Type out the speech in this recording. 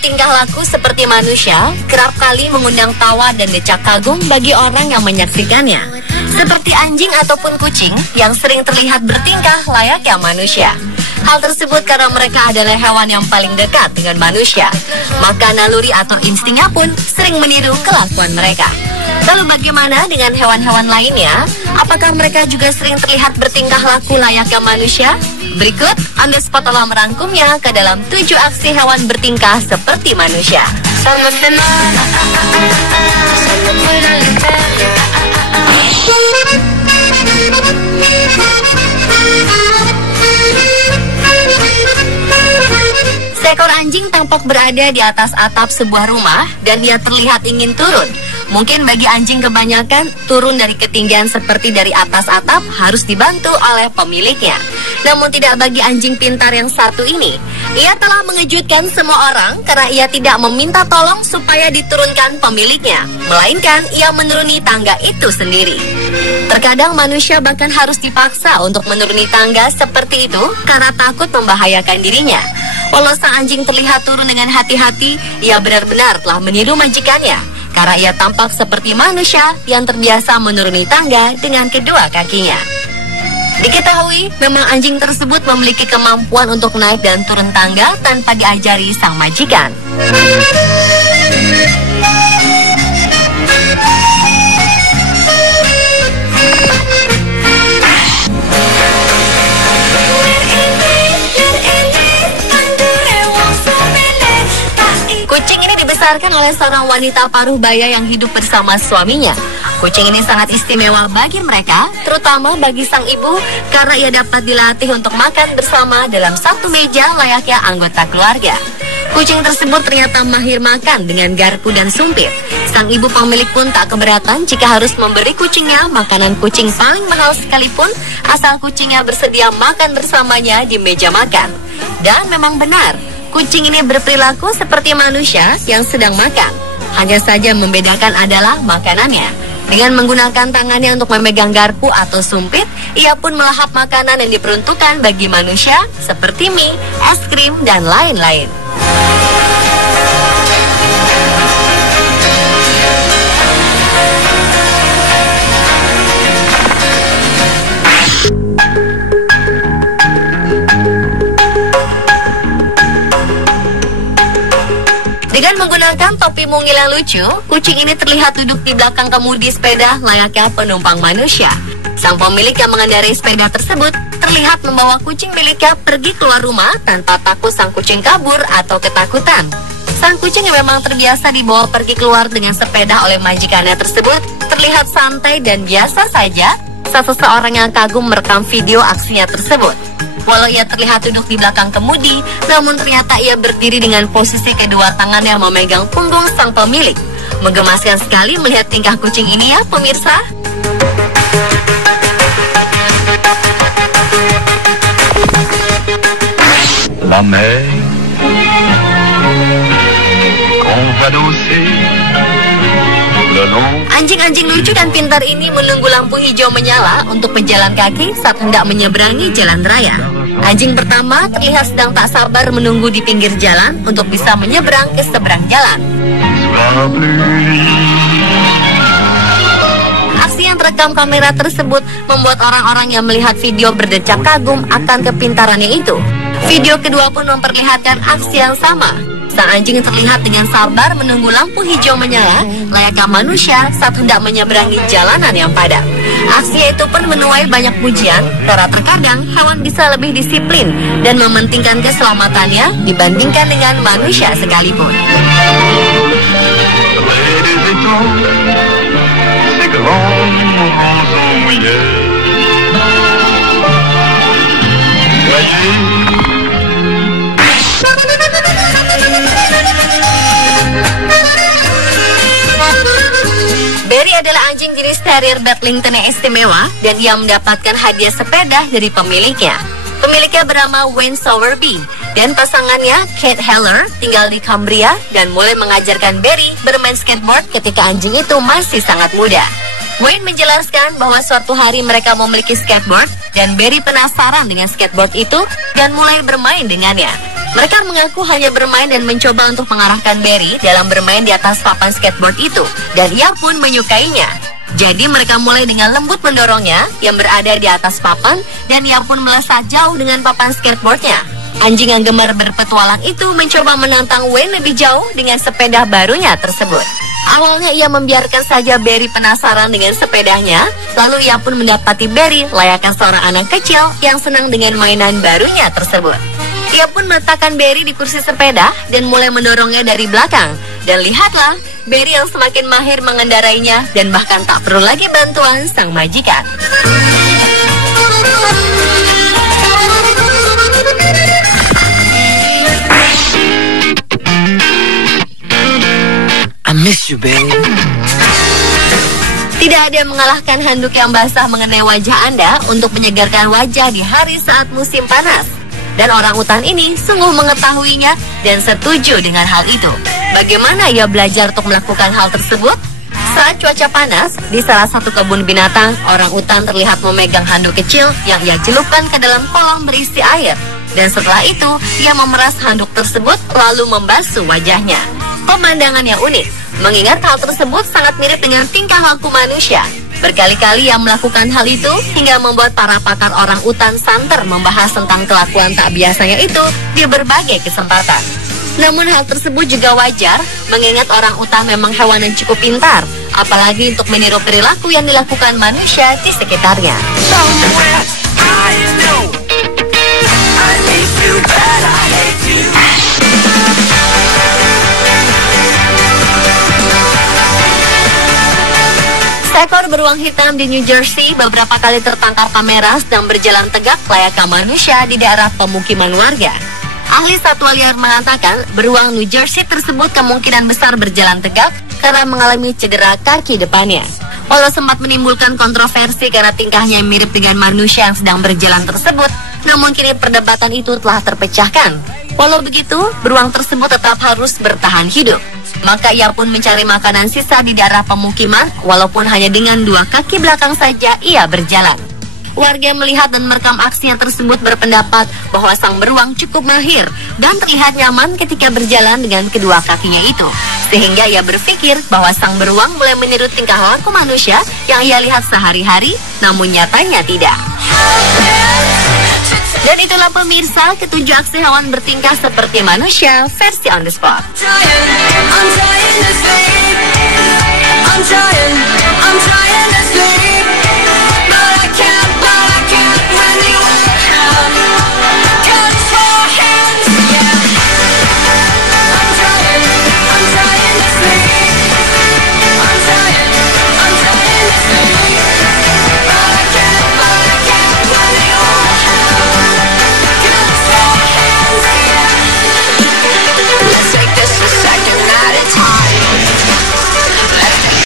bertingkah laku seperti manusia kerap kali mengundang tawa dan decak kagum bagi orang yang menyaksikannya. Seperti anjing ataupun kucing yang sering terlihat bertingkah layaknya manusia. Hal tersebut karena mereka adalah hewan yang paling dekat dengan manusia. Maka naluri atau instingnya pun sering meniru kelakuan mereka. Lalu bagaimana dengan hewan-hewan lainnya? Apakah mereka juga sering terlihat bertingkah laku layaknya manusia? Berikut On The Spot telah merangkumnya ke dalam 7 aksi hewan bertingkah seperti manusia. Seekor anjing tampak berada di atas atap sebuah rumah dan dia terlihat ingin turun. Mungkin bagi anjing kebanyakan, turun dari ketinggian seperti dari atas atap harus dibantu oleh pemiliknya. Namun tidak bagi anjing pintar yang satu ini. Ia telah mengejutkan semua orang karena ia tidak meminta tolong supaya diturunkan pemiliknya, melainkan ia menuruni tangga itu sendiri. Terkadang manusia bahkan harus dipaksa untuk menuruni tangga seperti itu karena takut membahayakan dirinya. Walau sang anjing terlihat turun dengan hati-hati, ia benar-benar telah meniru majikannya. Karena ia tampak seperti manusia yang terbiasa menuruni tangga dengan kedua kakinya. Diketahui, memang anjing tersebut memiliki kemampuan untuk naik dan turun tangga tanpa diajari sang majikan. Kucing ini dibesarkan oleh seorang wanita paruh baya yang hidup bersama suaminya. Kucing ini sangat istimewa bagi mereka, terutama bagi sang ibu, karena ia dapat dilatih untuk makan bersama dalam satu meja layaknya anggota keluarga. Kucing tersebut ternyata mahir makan dengan garpu dan sumpit. Sang ibu pemilik pun tak keberatan jika harus memberi kucingnya makanan kucing paling mahal sekalipun, asal kucingnya bersedia makan bersamanya di meja makan. Dan memang benar, kucing ini berperilaku seperti manusia yang sedang makan. Hanya saja membedakan adalah makanannya. Dengan menggunakan tangannya untuk memegang garpu atau sumpit, ia pun melahap makanan yang diperuntukkan bagi manusia seperti mie, es krim, dan lain-lain. Dengan menggunakan topi mungil yang lucu, kucing ini terlihat duduk di belakang kemudi sepeda layaknya penumpang manusia. Sang pemilik yang mengendarai sepeda tersebut terlihat membawa kucing miliknya pergi keluar rumah tanpa takut sang kucing kabur atau ketakutan. Sang kucing yang memang terbiasa dibawa pergi keluar dengan sepeda oleh majikannya tersebut terlihat santai dan biasa saja saat seseorang yang kagum merekam video aksinya tersebut. Walau ia terlihat duduk di belakang kemudi, namun ternyata ia berdiri dengan posisi kedua tangannya memegang punggung sang pemilik. Menggemaskan sekali melihat tingkah kucing ini ya pemirsa. La mer, Anjing-anjing lucu dan pintar ini menunggu lampu hijau menyala untuk pejalan kaki saat hendak menyeberangi jalan raya. Anjing pertama terlihat sedang tak sabar menunggu di pinggir jalan untuk bisa menyeberang ke seberang jalan. Aksi yang terekam kamera tersebut membuat orang-orang yang melihat video berdecak kagum akan kepintarannya itu. Video kedua pun memperlihatkan aksi yang sama. Sang anjing terlihat dengan sabar menunggu lampu hijau menyala layaknya manusia saat hendak menyeberangi jalanan yang padat. Aksinya itu pun menuai banyak pujian karena terkadang hewan bisa lebih disiplin dan mementingkan keselamatannya dibandingkan dengan manusia sekalipun. Barry adalah anjing jenis terrier Bedlington yang istimewa dan ia mendapatkan hadiah sepeda dari pemiliknya. Pemiliknya bernama Wayne Sowerby dan pasangannya Kate Heller tinggal di Cambria dan mulai mengajarkan Barry bermain skateboard ketika anjing itu masih sangat muda. Wayne menjelaskan bahwa suatu hari mereka memiliki skateboard dan Barry penasaran dengan skateboard itu dan mulai bermain dengannya. Mereka mengaku hanya bermain dan mencoba untuk mengarahkan Barry dalam bermain di atas papan skateboard itu, dan ia pun menyukainya. Jadi mereka mulai dengan lembut mendorongnya yang berada di atas papan, dan ia pun melesat jauh dengan papan skateboardnya. Anjing yang gemar berpetualang itu mencoba menantang Wayne lebih jauh dengan sepeda barunya tersebut. Awalnya ia membiarkan saja Barry penasaran dengan sepedanya, lalu ia pun mendapati Barry layaknya seorang anak kecil yang senang dengan mainan barunya tersebut. Ia pun meletakkan Barry di kursi sepeda dan mulai mendorongnya dari belakang. Dan lihatlah, Barry yang semakin mahir mengendarainya dan bahkan tak perlu lagi bantuan sang majikan. I miss you, babe. Tidak ada yang mengalahkan handuk yang basah mengenai wajah Anda untuk menyegarkan wajah di hari saat musim panas. Dan orang utan ini sungguh mengetahuinya dan setuju dengan hal itu. Bagaimana ia belajar untuk melakukan hal tersebut? Saat cuaca panas, di salah satu kebun binatang, orang utan terlihat memegang handuk kecil yang ia celupkan ke dalam kolam berisi air. Dan setelah itu, ia memeras handuk tersebut lalu membasuh wajahnya. Pemandangan yang unik, mengingat hal tersebut sangat mirip dengan tingkah laku manusia. Berkali-kali ia melakukan hal itu hingga membuat para pakar orang utan santer membahas tentang kelakuan tak biasanya itu di berbagai kesempatan. Namun hal tersebut juga wajar, mengingat orang utan memang hewan yang cukup pintar, apalagi untuk meniru perilaku yang dilakukan manusia di sekitarnya. Seekor beruang hitam di New Jersey beberapa kali tertangkap kamera sedang berjalan tegak layaknya manusia di daerah pemukiman warga. Ahli satwa liar mengatakan beruang New Jersey tersebut kemungkinan besar berjalan tegak karena mengalami cedera kaki depannya. Walau sempat menimbulkan kontroversi karena tingkahnya mirip dengan manusia yang sedang berjalan tersebut, namun kini perdebatan itu telah terpecahkan. Walau begitu, beruang tersebut tetap harus bertahan hidup. Maka ia pun mencari makanan sisa di daerah pemukiman, walaupun hanya dengan 2 kaki belakang saja ia berjalan. Warga yang melihat dan merekam aksinya tersebut berpendapat bahwa sang beruang cukup mahir dan terlihat nyaman ketika berjalan dengan kedua kakinya itu. Sehingga ia berpikir bahwa sang beruang mulai meniru tingkah laku manusia yang ia lihat sehari-hari, namun nyatanya tidak. Dan itulah pemirsa, 7 aksi hewan bertingkah seperti manusia versi On The Spot. I'm trying to sleep.